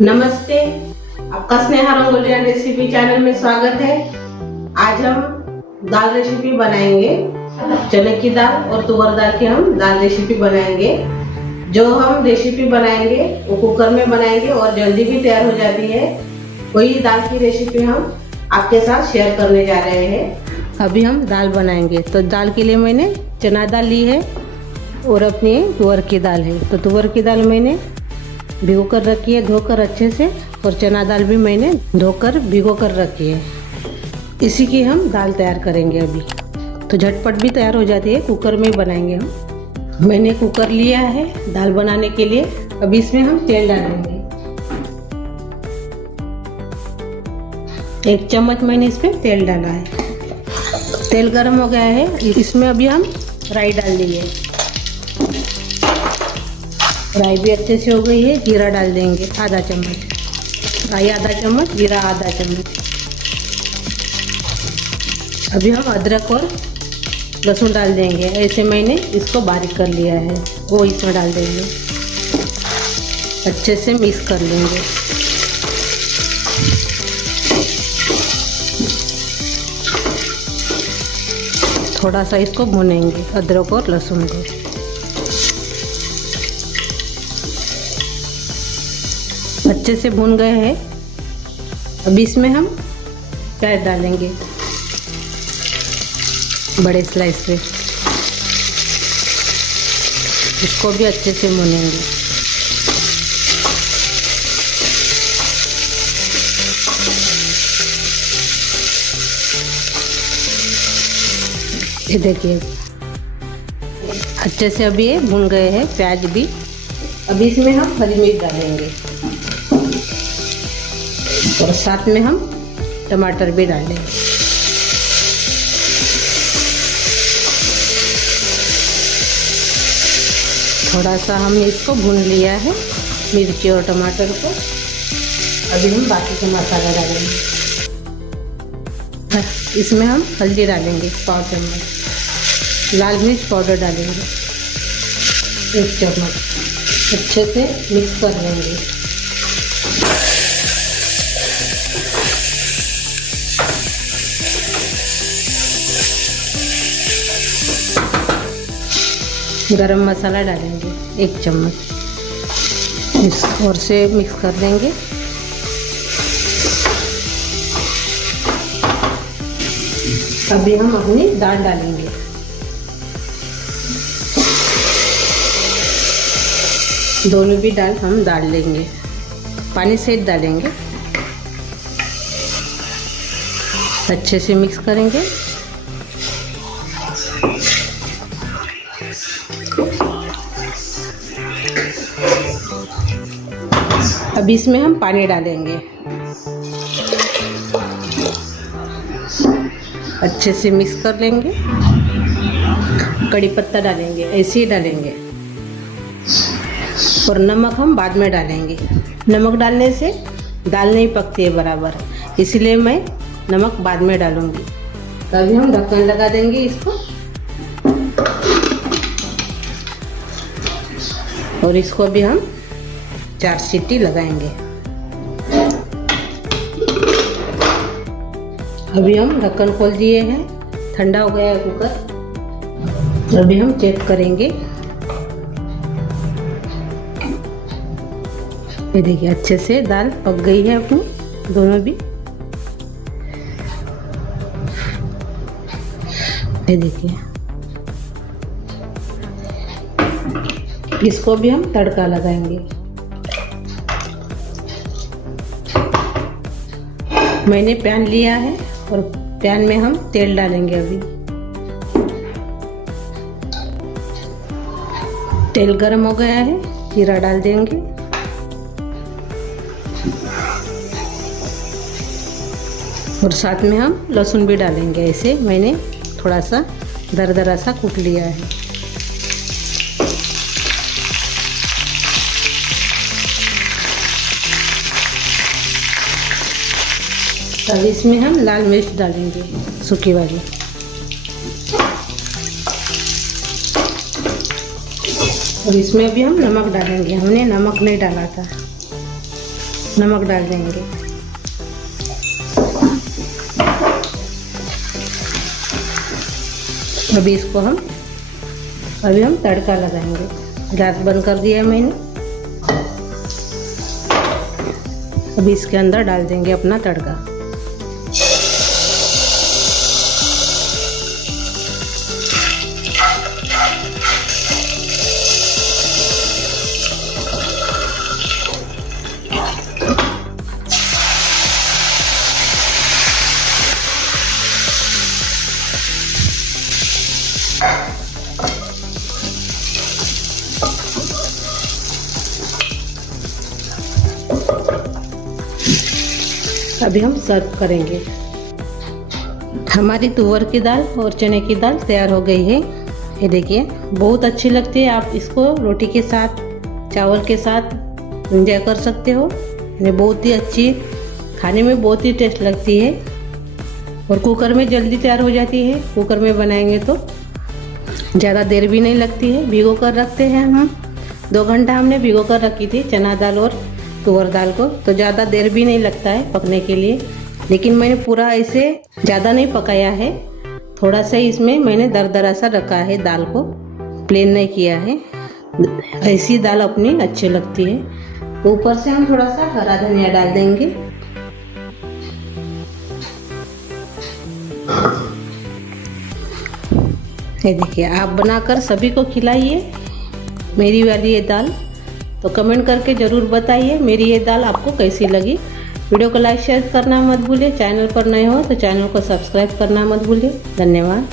नमस्ते, आपका Sneha rangoli and recipe channel में स्वागत है। आज हम दाल रेसिपी बनाएंगे। चने की दाल और तुअर दाल की हम दाल रेसिपी बनाएंगे। जो हम रेसिपी बनाएंगे वो कुकर में बनाएंगे और जल्दी भी तैयार हो जाती है। वही दाल की रेसिपी हम आपके साथ शेयर करने जा रहे हैं। अभी हम दाल बनाएंगे, तो दाल के लिए मैंने चना दाल ली है और अपनी तुअर की दाल है। तो तुअर की दाल मैंने भिगो कर रखी है, धोकर अच्छे से, और चना दाल भी मैंने धोकर भिगो कर रखी है। इसी की हम दाल तैयार करेंगे अभी। तो झटपट भी तैयार हो जाती है, कुकर में बनाएंगे हम। मैंने कुकर लिया है दाल बनाने के लिए। अभी इसमें हम तेल डालेंगे। 1 चम्मच मैंने इसमें तेल डाला है। तेल गर्म हो गया है, इसमें अभी हम राई डाल दिए। राई भी अच्छे से हो गई है। जीरा डाल देंगे आधा चम्मच, राई आधा चम्मच, जीरा आधा चम्मच। अभी हम अदरक और लहसुन डाल देंगे। ऐसे मैंने इसको बारीक कर लिया है, वो इसमें डाल देंगे। अच्छे से मिक्स कर लेंगे। थोड़ा सा इसको भुनेंगे, अदरक और लहसुन को। अच्छे से भून गए हैं। अब इसमें हम प्याज डालेंगे बड़े स्लाइस पे। इसको भी अच्छे से भूनेंगे। ये देखिए अच्छे से अभी ये भून गए हैं प्याज भी। अभी इसमें हम हरी मिर्च डालेंगे और साथ में हम टमाटर भी डालेंगे। थोड़ा सा हमने इसको भून लिया है, मिर्ची और टमाटर को। अभी हम बाकी का मसाला डालेंगे। इसमें हम हल्दी डालेंगे 1 चम्मच, लाल मिर्च पाउडर डालेंगे 1 चम्मच। अच्छे से मिक्स कर लेंगे। गरम मसाला डालेंगे 1 चम्मच, और से मिक्स कर देंगे। अभी हम अपनी दाल डालेंगे। दोनों भी दाल हम डाल लेंगे, पानी से डालेंगे। अच्छे से मिक्स करेंगे। अब इसमें हम पानी डालेंगे। अच्छे से मिक्स कर लेंगे। कड़ी पत्ता डालेंगे, ऐसे ही डालेंगे। और नमक हम बाद में डालेंगे। नमक डालने से दाल नहीं पकती है बराबर, इसलिए मैं नमक बाद में डालूंगी। तभी हम ढक्कन लगा देंगे इसको, और इसको भी हम 4 सीटी लगाएंगे। अभी हम ढक्कन खोल दिए हैं, ठंडा हो गया है कुकर। अभी हम चेक करेंगे। ये देखिए अच्छे से दाल पक गई है अपनी, दोनों भी। ये देखिए, इसको भी हम तड़का लगाएंगे। मैंने पैन लिया है और पैन में हम तेल डालेंगे। अभी तेल गरम हो गया है, जीरा डाल देंगे। और साथ में हम लहसुन भी डालेंगे। ऐसे मैंने थोड़ा सा दरदरा सा कूट लिया है। अब इसमें हम लाल मिर्च डालेंगे, सूखी वाली। और इसमें भी हम नमक डालेंगे। हमने नमक नहीं डाला था। नमक डाल देंगे। अभी हम तड़का लगाएंगे। गैस बंद कर दिया है मैंने। अभी इसके अंदर डाल देंगे अपना तड़का। अभी हम सर्व करेंगे। हमारी तुअर की दाल और चने की दाल तैयार हो गई है। ये देखिए, बहुत अच्छी लगती है। आप इसको रोटी के साथ, चावल के साथ एंजॉय कर सकते हो। ये बहुत ही अच्छी, खाने में बहुत ही टेस्ट लगती है और कुकर में जल्दी तैयार हो जाती है। कुकर में बनाएंगे तो ज़्यादा देर भी नहीं लगती है। भिगो कर रखते हैं हम, 2 घंटा हमने भिगो कर रखी थी चना दाल और तुअर दाल को, तो ज़्यादा देर भी नहीं लगता है पकने के लिए। लेकिन मैंने पूरा ऐसे ज़्यादा नहीं पकाया है, थोड़ा सा इसमें मैंने दरदरा सा रखा है, दाल को प्लेन नहीं किया है। ऐसी दाल अपनी अच्छी लगती है। तो ऊपर से हम थोड़ा सा हरा धनिया डाल देंगे। ये देखिए, आप बनाकर सभी को खिलाइए मेरी वाली ये दाल। तो कमेंट करके ज़रूर बताइए मेरी ये दाल आपको कैसी लगी। वीडियो को लाइक शेयर करना मत भूलिए। चैनल पर नए हो तो चैनल को सब्सक्राइब करना मत भूलिए। धन्यवाद।